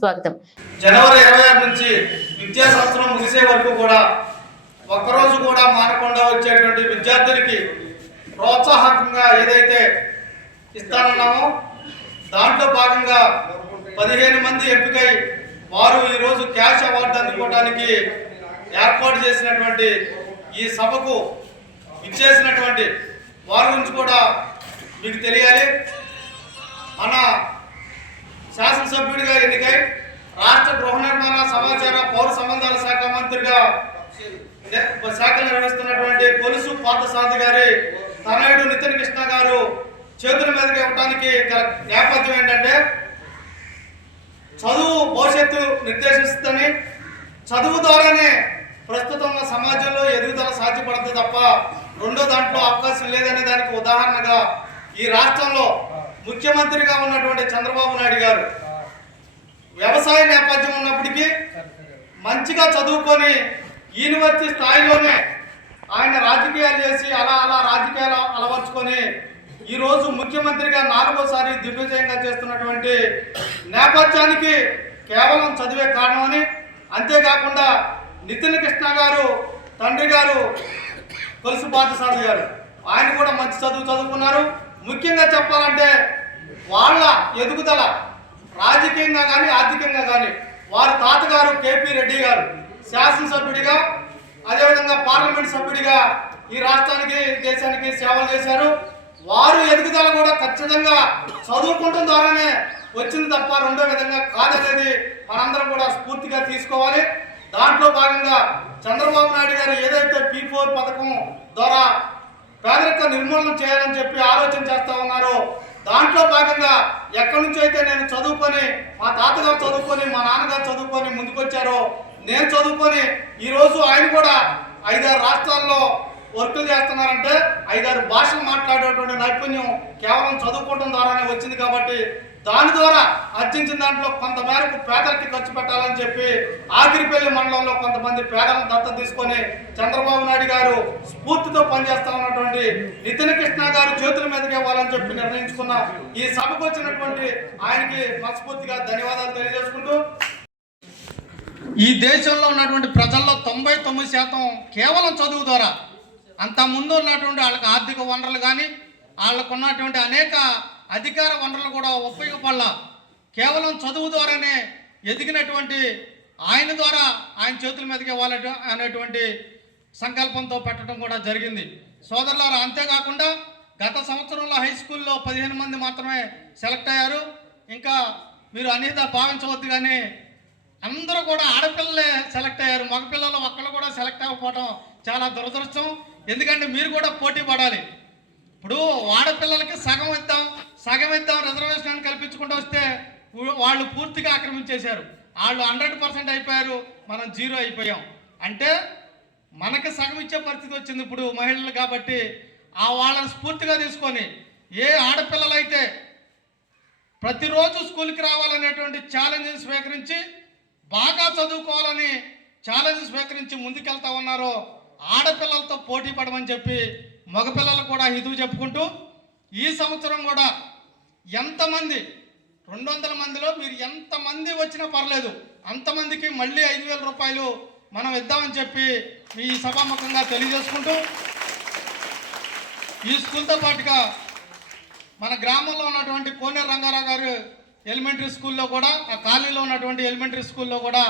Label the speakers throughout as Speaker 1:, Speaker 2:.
Speaker 1: స్వాగతం
Speaker 2: జనవరి ఇరవై ఆరు నుంచి విద్యా సంవత్సరం ముగిసే వరకు కూడా ఒక్కరోజు కూడా మానకుండా వచ్చేటువంటి విద్యార్థులకి ప్రోత్సాహకంగా ఏదైతే ఇస్తానన్నామో దాంట్లో భాగంగా పదిహేను మంది ఎంపికై వారు ఈరోజు క్యాష్ అవార్డు అందుకోవడానికి ఏర్పాటు చేసినటువంటి ఈ సభకు ఇచ్చేసినటువంటి వారి గురించి కూడా మీకు తెలియాలి. శాసనసభ్యుడిగా ఎన్నికై రాష్ట్ర గృహ నిర్మాణ సమాచార పౌర సంబంధాల శాఖ మంత్రిగా శాఖలు శాఖ నిర్వహిస్తున్నటువంటి కొలుసు పార్థసారథి గారి తనయుడు నితిన్ కృష్ణ గారు చేతుల మీదకి ఇవ్వడానికి నేపథ్యం ఏంటంటే చదువు భవిష్యత్తు నిర్దేశిస్తుందని చదువు ద్వారానే ప్రస్తుతం ఉన్న సమాజంలో ఎదుగుదల సాధ్యపడుతుంది తప్ప రెండో దాంట్లో అవకాశం లేదనే దానికి ఉదాహరణగా ఈ రాష్ట్రంలో ముఖ్యమంత్రిగా ఉన్నటువంటి చంద్రబాబు నాయుడు గారు వ్యవసాయ నేపథ్యం ఉన్నప్పటికీ మంచిగా చదువుకొని యూనివర్సిటీ స్థాయిలోనే ఆయన రాజకీయాలు చేసి అలా అలా రాజకీయాలు అలవర్చుకొని ఈరోజు ముఖ్యమంత్రిగా నాలుగోసారి దిగ్విజయంగా చేస్తున్నటువంటి నేపథ్యానికి కేవలం చదివే కారణమని అంతేకాకుండా నితిన్ కృష్ణ గారు తండ్రి గారు కొలుసు పాఠశాల గారు. ఆయన కూడా మంచి చదువు చదువుకున్నారు. ముఖ్యంగా చెప్పాలంటే వాళ్ళ ఎదుగుదల రాజకీయంగా కానీ ఆర్థికంగా కానీ వారి తాతగారు కేపీ రెడ్డి గారు శాసనసభ్యుడిగా అదేవిధంగా పార్లమెంట్ సభ్యుడిగా ఈ రాష్ట్రానికి దేశానికి సేవలు చేశారు. వారు ఎదుగుదల కూడా ఖచ్చితంగా చదువుకుంటం ద్వారానే వచ్చింది తప్ప రెండో విధంగా కాదనేది మనందరం కూడా స్ఫూర్తిగా తీసుకోవాలి. దాంట్లో భాగంగా చంద్రబాబు నాయుడు గారు ఏదైతే పీ ఫోర్ పథకం ద్వారా పేదరిక నిర్మూలన చేయాలని చెప్పి ఆలోచన చేస్తా ఉన్నారో. దాంట్లో భాగంగా ఎక్కడి నుంచి అయితే నేను చదువుకొని మా తాతగారు చదువుకొని మా నాన్నగారు చదువుకొని ముందుకొచ్చారో నేను చదువుకొని ఈరోజు ఆయన కూడా ఐదారు రాష్ట్రాల్లో వర్కులు చేస్తున్నారంటే ఐదారు భాషలు మాట్లాడేటువంటి నైపుణ్యం కేవలం చదువుకోవడం ద్వారానే వచ్చింది కాబట్టి దాని ద్వారా అర్జించిన దాంట్లో కొంతమేరకు పేదలకి ఖర్చు పెట్టాలని చెప్పి ఆగిరిపల్లి మండలంలో కొంతమంది పేదలను దత్తత తీసుకొని చంద్రబాబు నాయుడు గారు స్ఫూర్తితో పనిచేస్తా ఉన్నటువంటి నితిన్ కృష్ణ గారు చేతుల మీదకి ఇవ్వాలని చెప్పి నిర్ణయించుకున్న ఈ సభకు వచ్చినటువంటి ఆయనకి మనస్ఫూర్తిగా ధన్యవాదాలు తెలియజేసుకుంటూ ఈ దేశంలో ఉన్నటువంటి ప్రజల్లో తొంభై తొమ్మిది శాతం కేవలం చదువు ద్వారా అంత ముందు ఉన్నటువంటి వాళ్ళకి ఆర్థిక వనరులు కానీ వాళ్ళకు ఉన్నటువంటి అనేక అధికార వనరులు కూడా ఉపయోగపడాల. కేవలం చదువు ద్వారానే ఎదిగినటువంటి ఆయన ద్వారా ఆయన చేతుల మీదకి ఇవ్వాలట అనేటువంటి సంకల్పంతో పెట్టడం కూడా జరిగింది. సోదరులారు అంతేకాకుండా గత సంవత్సరంలో హై స్కూల్లో పదిహేను మంది మాత్రమే సెలెక్ట్ అయ్యారు. ఇంకా మీరు అనేది భావించవద్దు కానీ అందరూ కూడా ఆడపిల్లలే సెలెక్ట్ అయ్యారు. మగపిల్లలు ఒక్కళ్ళు కూడా సెలెక్ట్ అవ్వకపోవడం చాలా దురదృష్టం. ఎందుకంటే మీరు కూడా పోటీ పడాలి. ఇప్పుడు ఆడపిల్లలకి సగం ఇద్దాం సగం ఇద్దాం రిజర్వేషన్ కల్పించుకుంటూ వస్తే వాళ్ళు పూర్తిగా ఆక్రమించేశారు. వాళ్ళు హండ్రెడ్ పర్సెంట్ అయిపోయారు మనం జీరో అయిపోయాం. అంటే మనకు సగం ఇచ్చే పరిస్థితి వచ్చింది ఇప్పుడు మహిళలు కాబట్టి ఆ వాళ్ళని స్ఫూర్తిగా తీసుకొని ఏ ఆడపిల్లలైతే ప్రతిరోజు స్కూల్కి రావాలనేటువంటి ఛాలెంజెస్ స్వీకరించి బాగా చదువుకోవాలని ఛాలెంజ్ స్వీకరించి ముందుకెళ్తా ఉన్నారో ఆడపిల్లలతో పోటీ పడమని చెప్పి మగపిల్లలు కూడా హితువు చెప్పుకుంటూ ఈ సంవత్సరం కూడా ఎంతమంది? రెండు వందల మందిలో మీరు ఎంతమంది వచ్చినా పర్లేదు. అంతమందికి మళ్ళీ ఐదు వేల రూపాయలు మనం ఇద్దామని చెప్పి మీ సభాముఖంగా తెలియజేసుకుంటూ ఈ స్కూల్తో పాటుగా మన గ్రామంలో ఉన్నటువంటి కోనేరు రంగారావు గారు ఎలిమెంటరీ స్కూల్లో కూడా ఆ కాలనీలో ఉన్నటువంటి ఎలిమెంటరీ స్కూల్లో కూడా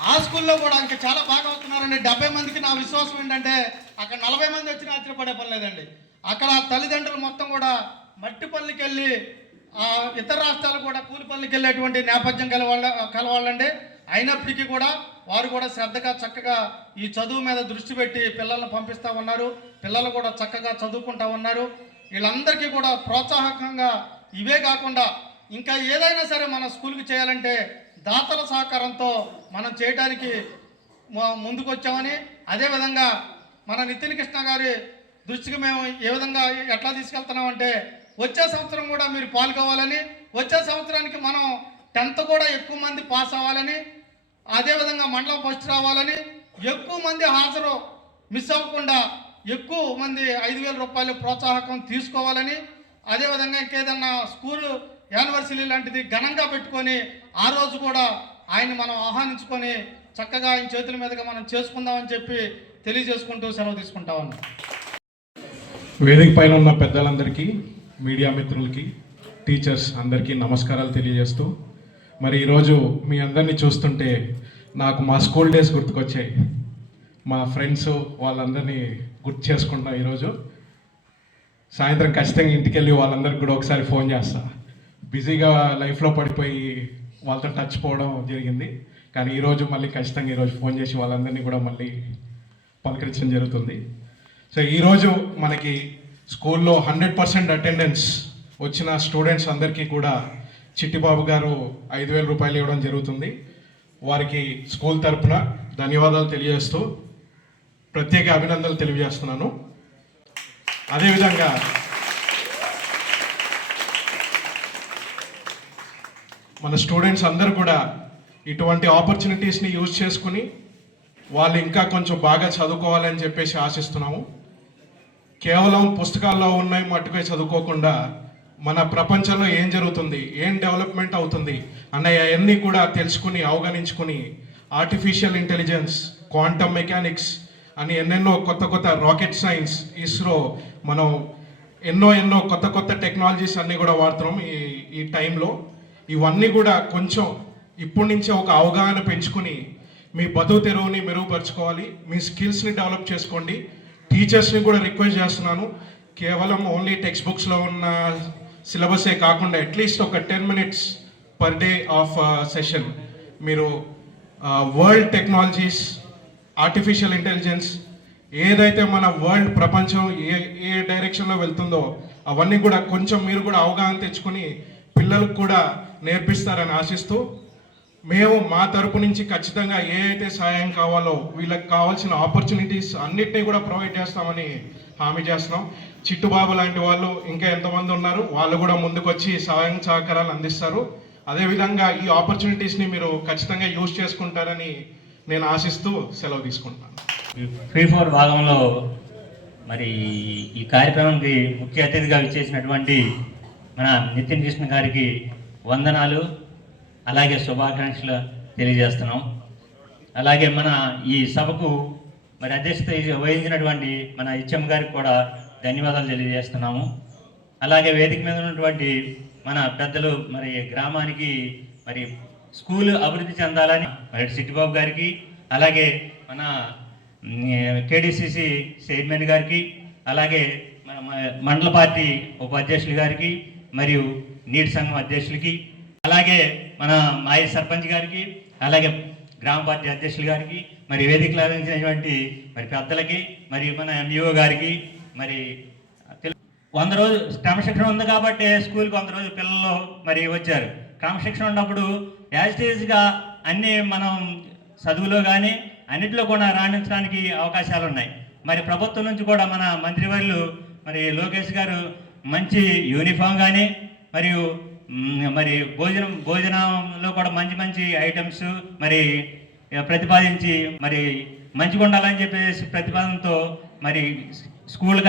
Speaker 2: ఆ స్కూల్లో కూడా ఇంకా చాలా బాగా అవుతున్నారండి. డెబ్బై మందికి నా విశ్వాసం ఏంటంటే అక్కడ నలభై మంది వచ్చినా ఆశ్చర్యపడే పని లేదండి. అక్కడ తల్లిదండ్రులు మొత్తం కూడా మట్టి పనులకి వెళ్ళి ఇతర రాష్ట్రాలు కూడా కూలి వెళ్ళేటువంటి నేపథ్యం కలవాళ్ళ కలవాళ్ళండి. అయినప్పటికీ కూడా వారు కూడా శ్రద్ధగా చక్కగా ఈ చదువు మీద దృష్టి పెట్టి పిల్లల్ని పంపిస్తూ ఉన్నారు. పిల్లలు కూడా చక్కగా చదువుకుంటూ ఉన్నారు. వీళ్ళందరికీ కూడా ప్రోత్సాహకంగా ఇవే కాకుండా ఇంకా ఏదైనా సరే మన స్కూల్కి చేయాలంటే దాతల సహకారంతో మనం చేయడానికి ముందుకు వచ్చామని అదేవిధంగా మన నితిన్ కృష్ణ గారి దృష్టికి మేము ఏ విధంగా ఎట్లా తీసుకెళ్తున్నామంటే వచ్చే సంవత్సరం కూడా మీరు పాల్గొవాలని వచ్చే సంవత్సరానికి మనం టెన్త్ కూడా ఎక్కువ మంది పాస్ అవ్వాలని అదేవిధంగా మండలం ఫస్ట్ రావాలని ఎక్కువ మంది హాజరు మిస్ అవ్వకుండా ఎక్కువ మంది ఐదు వేల రూపాయలు ప్రోత్సాహకం తీసుకోవాలని అదేవిధంగా ఇంకేదన్నా స్కూల్ యానివర్సరీ లాంటిది ఘనంగా పెట్టుకొని ఆ రోజు కూడా ఆయన్ని మనం ఆహ్వానించుకొని చక్కగా ఆయన చేతుల మీదుగా మనం చేసుకుందామని చెప్పి తెలియజేసుకుంటూ సెలవు తీసుకుంటా ఉన్నాం.
Speaker 1: వేదిక పైన ఉన్న పెద్దలందరికీ మీడియా మిత్రులకి టీచర్స్ అందరికీ నమస్కారాలు తెలియజేస్తూ మరి ఈరోజు మీ అందరినీ చూస్తుంటే నాకు మా స్కూల్ డేస్ గుర్తుకొచ్చాయి. మా ఫ్రెండ్స్ వాళ్ళందరినీ గుర్తు చేసుకుంటున్నా ఈరోజు. సాయంత్రం ఖచ్చితంగా ఇంటికి వెళ్ళి వాళ్ళందరికి కూడా ఒకసారి ఫోన్ చేస్తా. బిజీగా లైఫ్లో పడిపోయి వాళ్ళతో టచ్ పోవడం జరిగింది. కానీ ఈరోజు మళ్ళీ ఖచ్చితంగా ఈరోజు ఫోన్ చేసి వాళ్ళందరినీ కూడా మళ్ళీ పలకరించడం జరుగుతుంది. సో ఈరోజు మనకి స్కూల్లో హండ్రెడ్ పర్సెంట్ అటెండెన్స్ వచ్చిన స్టూడెంట్స్ అందరికీ కూడా చిట్టిబాబు గారు ఐదు వేల రూపాయలు ఇవ్వడం జరుగుతుంది. వారికి స్కూల్ తరపున ధన్యవాదాలు తెలియజేస్తూ ప్రత్యేక అభినందనలు తెలియజేస్తున్నాను. అదేవిధంగా మన స్టూడెంట్స్ అందరూ కూడా ఇటువంటి ఆపర్చునిటీస్ని యూజ్ చేసుకుని వాళ్ళు ఇంకా కొంచెం బాగా చదువుకోవాలని చెప్పేసి ఆశిస్తున్నాము. కేవలం పుస్తకాల్లో ఉన్నాయి మట్టుకే చదువుకోకుండా మన ప్రపంచంలో ఏం జరుగుతుంది ఏం డెవలప్మెంట్ అవుతుంది అన్న అవన్నీ కూడా తెలుసుకుని అవగణించుకుని ఆర్టిఫిషియల్ ఇంటెలిజెన్స్ క్వాంటమ్ మెకానిక్స్ అని ఎన్నెన్నో కొత్త కొత్త రాకెట్ సైన్స్ ఇస్రో మనం ఎన్నో ఎన్నో కొత్త కొత్త టెక్నాలజీస్ అన్నీ కూడా వాడుతున్నాం ఈ ఈ టైంలో ఇవన్నీ కూడా కొంచెం ఇప్పటి నుంచే ఒక అవగాహన పెంచుకుని మీ బతుకు తెరువుని మెరుగుపరచుకోవాలి మీ స్కిల్స్ని డెవలప్ చేసుకోండి. టీచర్స్ని కూడా రిక్వెస్ట్ చేస్తున్నాను. కేవలం ఓన్లీ టెక్స్ట్ బుక్స్లో ఉన్న సిలబసే కాకుండా అట్లీస్ట్ ఒక ten minutes per day of session మీరు వరల్డ్ టెక్నాలజీస్ ఆర్టిఫిషియల్ ఇంటెలిజెన్స్ ఏదైతే మన వరల్డ్ ప్రపంచం ఏ ఏ డైరెక్షన్లో వెళ్తుందో అవన్నీ కూడా కొంచెం మీరు కూడా అవగాహన తెచ్చుకొని పిల్లలకు కూడా నేర్పిస్తారని ఆశిస్తూ మేము మా తరపు నుంచి ఖచ్చితంగా ఏ అయితే సహాయం కావాలో వీళ్ళకి కావాల్సిన ఆపర్చునిటీస్ అన్నిటినీ కూడా ప్రొవైడ్ చేస్తామని హామీ చేస్తున్నాం. చిట్టుబాబు లాంటి వాళ్ళు ఇంకా ఎంతమంది ఉన్నారు వాళ్ళు కూడా ముందుకొచ్చి సహాయం సహకారాలు అందిస్తారు. అదేవిధంగా ఈ ఆపర్చునిటీస్ని మీరు ఖచ్చితంగా యూజ్ చేసుకుంటారని నేను ఆశిస్తూ సెలవు తీసుకుంటాను
Speaker 3: ఫ్రీ ఫోర్ భాగంలో మరి ఈ కార్యక్రమానికి ముఖ్య అతిథిగా విచ్చేసినటువంటి మన నితిన్ కృష్ణ గారికి వందనాలు. అలాగే శుభాకాంక్షలు తెలియజేస్తున్నాం. అలాగే మన ఈ సభకు మరి అధ్యక్షత వహించినటువంటి మన ఇచ్చమ్మ గారికి కూడా ధన్యవాదాలు తెలియజేస్తున్నాము. అలాగే వేదిక మీద ఉన్నటువంటి మన పెద్దలు మరి గ్రామానికి మరి స్కూల్ అభివృద్ధి చెందాలని మరి సిట్టిబాబు గారికి అలాగే మన కేడిసిసి చైర్మన్ గారికి అలాగే మన మండల పార్టీ ఉపాధ్యక్షులు గారికి మరియు నీటి సంఘం అధ్యక్షులకి అలాగే మన మాయ సర్పంచ్ గారికి అలాగే గ్రామ పార్టీ అధ్యక్షులు గారికి మరి వేదికలు అందించినటువంటి మరి పెద్దలకి మరి మన ఎంఈఓ గారికి మరి వంద రోజు క్రమశిక్షణ ఉంది కాబట్టి స్కూల్కి వంద రోజు పిల్లలు మరి వచ్చారు. క్రమశిక్షణ ఉన్నప్పుడు యాజిటేజ్గా అన్నీ మనం చదువులో కానీ అన్నింటిలో కూడా రాణించడానికి అవకాశాలు ఉన్నాయి. మరి ప్రభుత్వం నుంచి కూడా మన మంత్రివర్యులు మరి లోకేష్ గారు మంచి యూనిఫామ్ కానీ మరియు మరి భోజనం భోజనంలో కూడా మంచి మంచి ఐటమ్స్ మరి ప్రతిపాదించి మరి మంచిగా ఉండాలని చెప్పేసి ప్రతిపాదనతో మరి స్కూల్